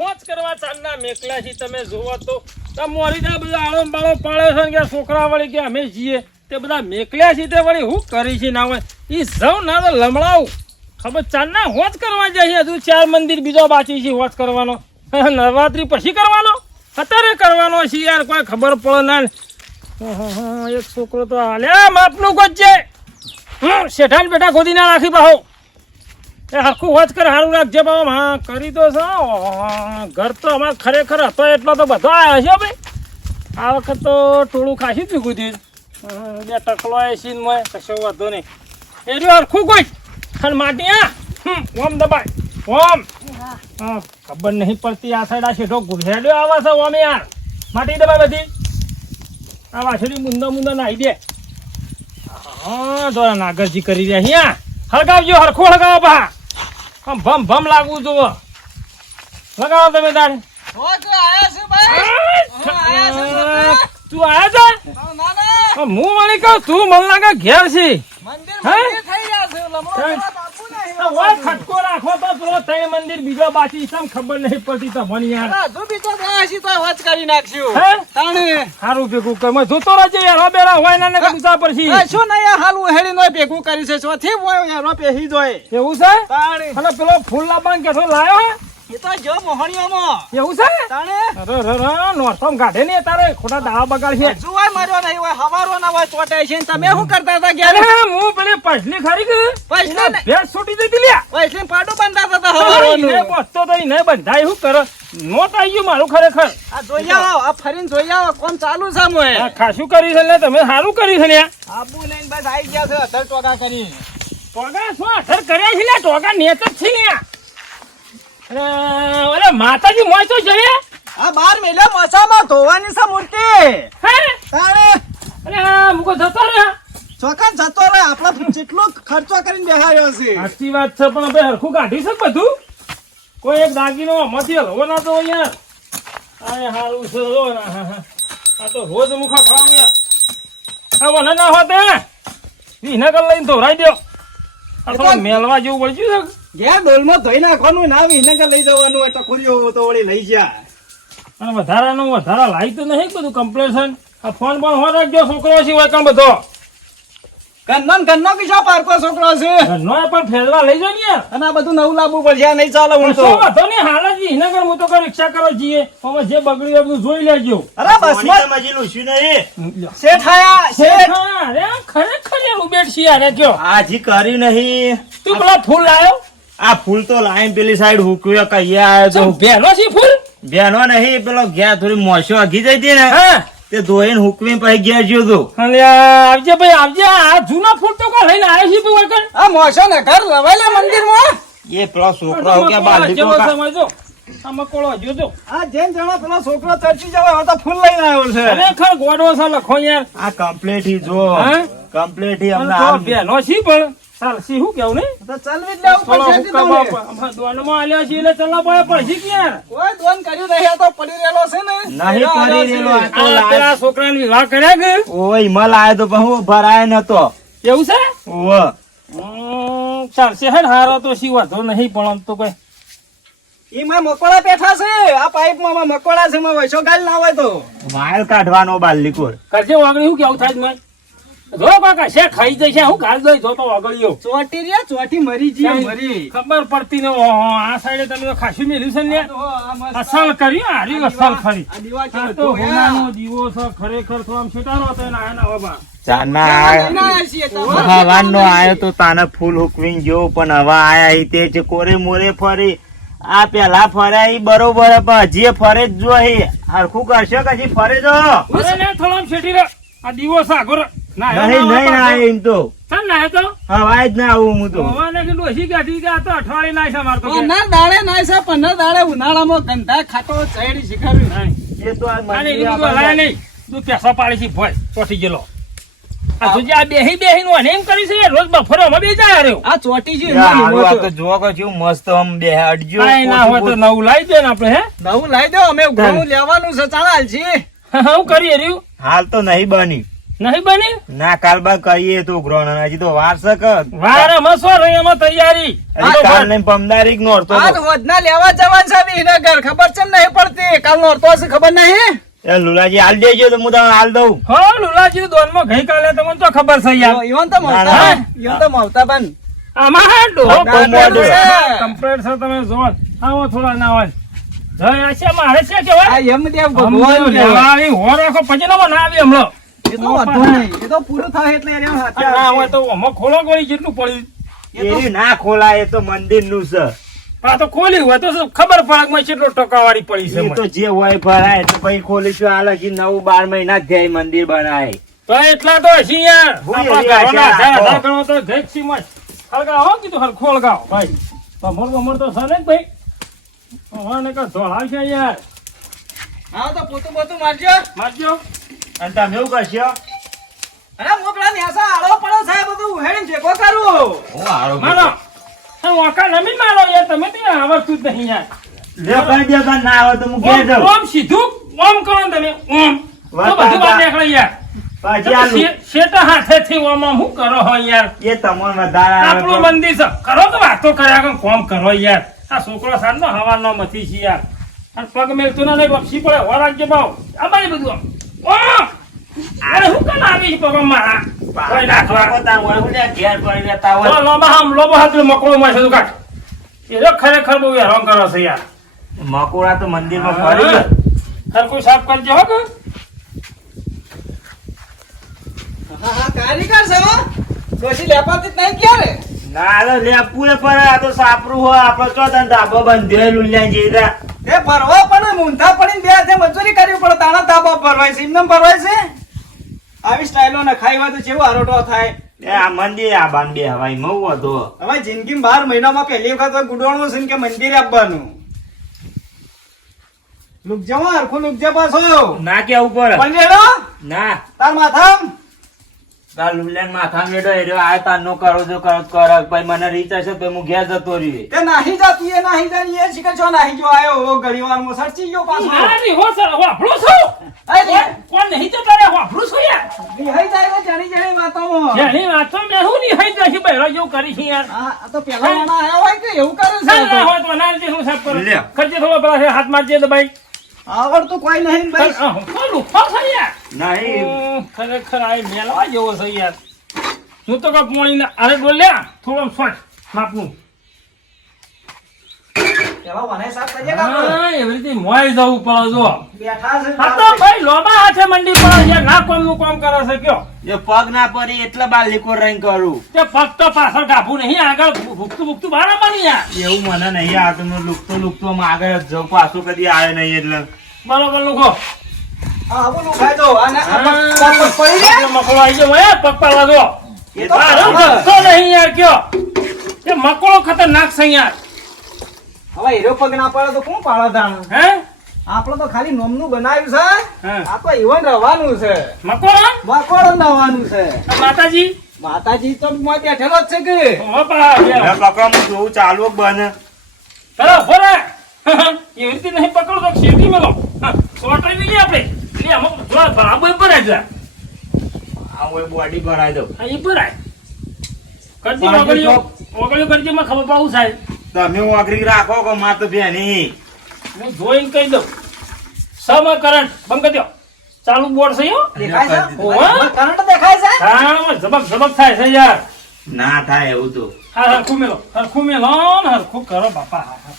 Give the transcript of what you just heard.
હોજ કરવા ચાંદના મેકલાથી છે તમે જોવો તો. મોરી દા બધા આળો બાળો પાડે છે ને કે છોકરા વળી કે અમે જઈએ તે બધા મેકલ્યા છે તે વળી હું કરી છે ના હોય. એ સૌ ના તો લમડાવું. ખબર ચાંદના હોજ કરવા જાય હજુ ચાર મંદિર બીજો બાકી છે હોજ કરવાનો. નવરાત્રી પછી કરવાનો? અત્યારે કરવાનો છે યાર, કોઈ ખબર પડે ના એક છોકરો તો હાલ્યા, માપનું ગોજે શેઠાન બેટા ગોદી ના રાખી પાહો. એ હરખું હોજ કર સારું રાખજે બાબા હા, કરી તો છો. ઘર તો અમારે ખરેખર હતો એટલો તો બધો આવ્યો છે ભાઈ. આ વખત તો ટોળું ખાસી ભીગું થયું. બે ટકલો એસી ને મોય, કશો વાંધો નહીં. એ રહ્યો હરખું કોઈ અને માટી, હા. ઓમ દબાય. ઓમ. હા, ખબર નહીં પડતી આ સાઈડ આ શેઠો ગુઢેડ્યો આવા છે, ઓમ યાર. માટી દબાય બધી. આ વાછડી મુંદા મુંદા નાઈ દે. હા દોરા નાગરજી કરી રહ્યા અહીંયા હળગાવજો, હરખું હળગાવો, બા. આમ ભમ ભમ લાગવું જુઓ. લગાવો તમે તારે તો આયા છે હો, મને કહું તું મને લાગે ઘેર છે. મંદિર હે? ઓય ખટકો રાખો તો પેલો ત્રણ મંદિર બીજો બાકી સમ ખબર નહીં પડતી તમને યાર. જો બીજો બે હશે તોય વચ કરી નાખશું. હે? તાણે. સારું ભેગું કર. મે જોતો રહેજે યાર બેરા હોય ના ને કુસા પરથી આ શું ના યાર હાલું હેડી નો ભેગું કરી છે ચોથી હોય યાર પેહી જોય એવું છે? તાણે. અને પેલો ફૂલ લાબાન કેસો લાયો હે? એ તો જો મોહણીઓમાં. એવું છે? તાણે? અરે રે રે નોરતમ કાઢે ને તારે? ખોટા દાવા બગાડ છે. હજુ હોય માર્યો નહીં હોય હવારો ના હોય ચોટાય છે. તમે શું કરતા હતા અરે હું પેલી પછલી ખરી કે? પછલી ભેટ છૂટી દીધી લ્યા. વૈષ્ણવ પાટું બંધાતા હતા બસતો તો બંધાય શું કરે? નોટ આવી ગયું મારું ખરેખર. આ જોઈ આવો આ ફરીને જોઈ આવો કોણ ચાલુ છે મોય આ ખાસું કરી છે ને તમે સારું કરી છે ને આબુ લઈને બસ આવી ગયા છે અધર ટોકા કરી ટોગા શું અસર કર્યા છે ને ટોગા નેત જ છે ને અરે માતાજી મોય તો જઈએ. આ બાર મેલા મોસામાં ધોવાની છે મૂર્તિ. હે? તારે અરે મુકો જતો રે ચોખા જતો રહે આપણે જેટલો ખર્ચો કરીને બેહાયો છે. સાચી વાત છે પણ આપણે હરખું કાઢી છે બધું? કોઈ એક દાગીનો આમાંથી હલવો ના તો યાર. આ હારું છે જો. આ તો રોજ મુખા ખાવું યાર આ વને ના હોતે વિનગર લઈને ધોરાઈ દ્યો. આ તો મેલવા જેવું પડ્યું છે. ઘેર ડોલમાં ધોઈ નાખવાનું ના વિનેગર લઈ જવાનું હોય ટકોરીઓ તો વળી લઈ જા અને વધારાનું વધારા લાવી તો નહીં બધું કમ્પ્લેશન આ ફોન પણ હો રાખજો છોકરો છે હોય કાં બધો. કન્નો કન્નો કિશો પારકો છોકરો છે? ઘરનો પણ ફેરવા લઈ જાવ ને અને આ બધું નવું લાવવું પડશે આ નહીં ચાલે હું તો. વાંધો નહીં હાલ જ વિનેગર હું તો કઈ રિક્ષા કરો જઈએ. હવે જે બગડ્યું એ બધું જોઈ લેજો. અરે બસમાં શેઠ આયા શેઠ અરે ખરેખર યાર ઉબેટ છે યાર કયો? હાજી કર્યું નહીં. તું પેલા ફૂલ લાયો? આ ફૂલ તો લાઈન પેલી સાઈડ હુકવ્યો કહીએ તો ભેનો છે ફૂલ? બેનો નહીં પેલો ગયા થોડી મોસો આગી જઈ હતી ને હા. તે ધોઈને હુકવી પછી ગયા જ્યો તો આવજે ભાઈ આવજે આ જૂના ફૂલ તો કા લઈને આવ્યો છે ભાઈ વળકણ? આ મોસો ને ઘર લવાય મંદિરમાં? એ પેલો છોકરો કે જેવો કા- સમય જો. જોજો આ જેમ જણા પેલો છોકરો ચર્ચી જવા ફૂલ લઈને આવ્યો છે. ખરેખર ગોડો છે લખો યાર. આ કમ્પ્લેટ હી જો. હા? કમ્પ્લેટ હી અમને આ ભેનો છે પણ. ચાલશે હું કેવું નહીં? તો ચલવી જ લેવું પડશે હુક્કા તમને. દોનમાં આલ્યા છે એટલે ચલાવવા પડશે કે યાર કોઈ દોન કર્યું નહીં આ તો પડી રહેલો છે ને? નહીં પડી રહેલો આ તો પેલા છોકરાને વિવાહ કર્યા કે? ઓય મલ આયો તો બહુ હું ભરાય નતો. એવું છે? ઓવ ચાલશે હેડ હારો તો સી વાંધો નહીં પણ આમ તો કઈ એમાં મકોડા બેઠા છે. આ પાઇપમાં માં મકોડા છે માં વૈસો ગાલ ના હોય તો. વાયલ કાઢવાનો બાલ લીકોર. કરજે વાગડી શું કેવું થાય મને? જો કાકા છે ખાઈ જાય છે હું ગાલ દઈ જોતો ચોટી રે ચોટી મરી જી મરી ખબર પડતી ને ઓહો, આ સાઈડે તમે તો ખાસી મેલ્યું છે ને અસલ કરી હારી અસલ ખરી આ તો હેનાનો દીવો છે ખરેખર તો આમ છેટારો હતો એને આયા. બાબા આયા તો તાને ફૂલ હુકવીને ગયો પણ હવા આયા તે છે કોરે મોરે ફરી. આ પેલા ફર્યા ઈ બરોબર પણ હજી ફરે જ જો હરખું કરશે કશી ફરે જો થોડો છેટી રે આ દીવો છે ના નહીં નહીં ના એમ તો. ચાલ ના તો. હવાય જ ના આવું હું તો. ભગવાને કીધું હસી ગાંઠી ગયા તો અઠવાડિયે ના છે મારતો પંદર દાડે નાય છે પંદર દાડે ઉનાળામાં ગંધા ખાતો ચડી શીખવ્યું નહીં. એ તો આ આને હલાય નહીં. તું પેસા પાડી છે ભોય ચોટી ગયેલો. આ તુજે આ બેહી બેહી નું એને કરી છે રોજ બફોરે બે જાય રહ્યો. આ ચોટી છે યાર, હારું આ તો જોવો કે કેવું મસ્ત આમ બે અડજો ના હોય તો નવું લાવી દે ને આપણે હે? નવું લાવી દો અમે ઘણું લેવાનું છે ચાલ હાલજી. હું કરીએ રહ્યું. હાલ તો નહીં બની. નહીં બની? ના કાલ બા કહીએ તો ગ્રહણ. હજી તો વાર છે વાર એમાં શું રહી એમાં તૈયારી. કાલ ને પમદારી નોરતો આજ તો. લેવા જવાન છે વિહીનગર ખબર છે નહીં પડતી? કાલ નોરતો હશે ખબર નહીં? એ લુલાજી હાલ દેજો તો હું તમને હાલ દઉં. હો લુલાજી દોનમાં ગઈકાલે તમને તો ખબર છે યાર. ઈવન તો મોટા ઈવન તો મોટા બન આમાં ડોહો બહુ છે. તમે જોન આવો થોડા ના હોય. મારે છે કેવાય આ યમદેવ ભગવાન ભગવાન હો રાખો પછી ના ના આવી હમણાં. એ તો વાંધો નહીં. એ તો પૂરું થાય એટલે એને હાથે ના હોય તો આમાં ખોલો ગળી જેટલું પડ્યું. એરી ના ખોલાય એ તો મંદિરનું છે. આ તો ખોલી હોય તો ખબર પડે કે કેટલો ટકાવાળી પડી છે તો જે હોય ભરાય તો પછી ખોલીશું હાલ લગી નવ બાર મહિના ધ્યાય મંદિર બનાય. તો એટલા તો હશે યાર તો હળગાવો કીધું હળગાવો. ભાઈ. ભમર ભમર તો છે ને ભાઈ. હવે ને ધોળાવશે યાર. હા તો પોતું પોતું મારજો. મારજો. અને તમે એવું કરશો? અરે મોકળા ન્યાસા આળો પડો સાહેબ બધું ઉહેડીને ભેગો કરું. હું હારો મારો. આ વાંકા નમી મારો યાર તમે તો આવડતું જ નહીં યાર. લે કરી દો કાં ના આવે તો હું ઘેર જાઉં. ઓમ સીધું ઓમ કરો તમે ઓમ. તો બધું વાત નીકળે યાર. પછી આ તમે શે- શેઠા હાથેથી ઓમ ઓમ કરો હો યાર? એ તમને વધારે આપણું મંદિર છે. કરો તો વાતો કર્યા કે કોમ કરો યાર. આ છોકરો સાંજનો હવાનો મથી છે યાર. અને પગ મેલતો ના નહીં વપસી પડે વરાજ્ય ભાવ. આ બાજુ બધું ઓ! અરે હું કામ આવી છે પગ મારા કોઈ નાખવા હોય હું ઘેર પડી રહેતા હોય. લોબા હામ, લોબા હાથ મકડો માં છે તું એ તો ખરેખર બહુ હેરાન કરો છે યાર. મકોડા તો મંદિરમાં ફરી સાફ કરજો હો કે હા હા કારીગર છે? હો ડોશી લેપાતી નહીં ક્યારે? ના લે લેપું એ પડે આ તો સાપરું હોય તને ધાબો બંધ્યો લુલ્યા જેતા એ ભરવા પણ મૂંધા પડીને બે હાથે મજૂરી કરવી પડે તાણા ધાબો ભરવાય છે એમને ભરવાય છે? આવી સ્ટાઇલો ને ખાઈ હોય તો કેવો આરોટો થાય. એ આ મંદિર આ બાન બે હવાઈ મઉ હતો. હવે જિંદગી બાર મહિનામાં પહેલી વખત ગુડવાનું છે કે મંદિરે આપવાનું. લુકજે હો, હરખું લુકજે પાછો. ના કે ઉપર પણ ના. તાર માથામ? તાર માથા મેળો એ આ તાર કરો જો કરો કરો પછી મને રીચ હશે તો હું ઘેર જતો રહ્યો તે નાહી જાતી એ નાહી જાય એ શીખે છો નાહી જો આયો ઘડી વારમાં સડચી ગયો પાછો ના, હો સર, વાપરું છું. અરે કોણ- કોણ નહીં જતા રે, વાપરું છું યાર. નિહાઈ જાય જાણી જાણી વાતોમાં જેની વાતો મેં હું નહીં હઈ બહેરો જેવું કરી છે યાર. આ આ તો પેલા માણા આયા હોય કે એવું કરે ના, ના છે હોય તો ના રીતે હું સાફ કરું. કરજે થોડો પેલા હાથ મારજે તો ભાઈ. આવડતું કોઈ નહીં ભાઈ. હું લુખ્ખો છું યાર. નહીં. ખરેખર આ મેલવા જેવો છે યાર હું તો પોણીને અરે બોલ્યા થોડો ફટ માપનું પેલા વને સાફ કરજે હા, એવી રીતે મોય જવું પડે જો બેઠા છે હા તો ભાઈ લોબા હાથે મંડી પર યાર ના કોમનું કામ કરે છે કયો. જો પગ ના પડી એટલે બાર લીકો કરું. તે ફક્ત પાછળ ગાભું નહીં આગળ ભૂખતું ભૂખતું બહાર આવવાનું એવું મને નહીં આવતું હું લુકતો લુકતો આમ આગળ જ પાછું કદી આવે નહીં એટલે. બરોબર લોકો હા પગ- પગ પગ પડી રે મકડો આવી ગયો હે પગ એ તો નહીં યાર કયો. એ મકડો ખતરનાક છે યાર. હવે હીરો પગ ના પાડે તો કોણ પાડે તાણ હે? આપણે તો ખાલી નોમનું બનાવ્યું છે. હા. આ તો ઈવન રહેવાનું છે. મકડો વાકોડ લાવવાનું છે. માતાજી? માતાજી તો મોય બેઠેલો જ છે કે? ઓ બા. યાર. હું જોઉં ચાલુ બને. ચલો બોલે રહે. એવી રીતે નહીં પકડો તો શેરડી મેલો. હા, સોટાઈ નહીં આપણે. એટલે અમુક થોડા બરાબર ભરાય છે આ હોય બોડી ભરાય દઉં. હા, એ ભરાય. કરજી ઓગળ્યું ઓગળીઓ કરતી માં ખબર પાવું સાહેબ તમે ઓગરી રાખો કે માર તો બેની હું જોઈને કહી દઉં. સમ કરંટ બંધ કરી દો. ચાલુ બોર્ડ છે હો દેખાય છે? કરંટ દેખાય છે? હા ઝબક ઝબક થાય છે યાર. ના થાય એવું તો. હા હરખું મેલો. હરખું મેલો. ને હરખું કરો બાપા. હા, હા.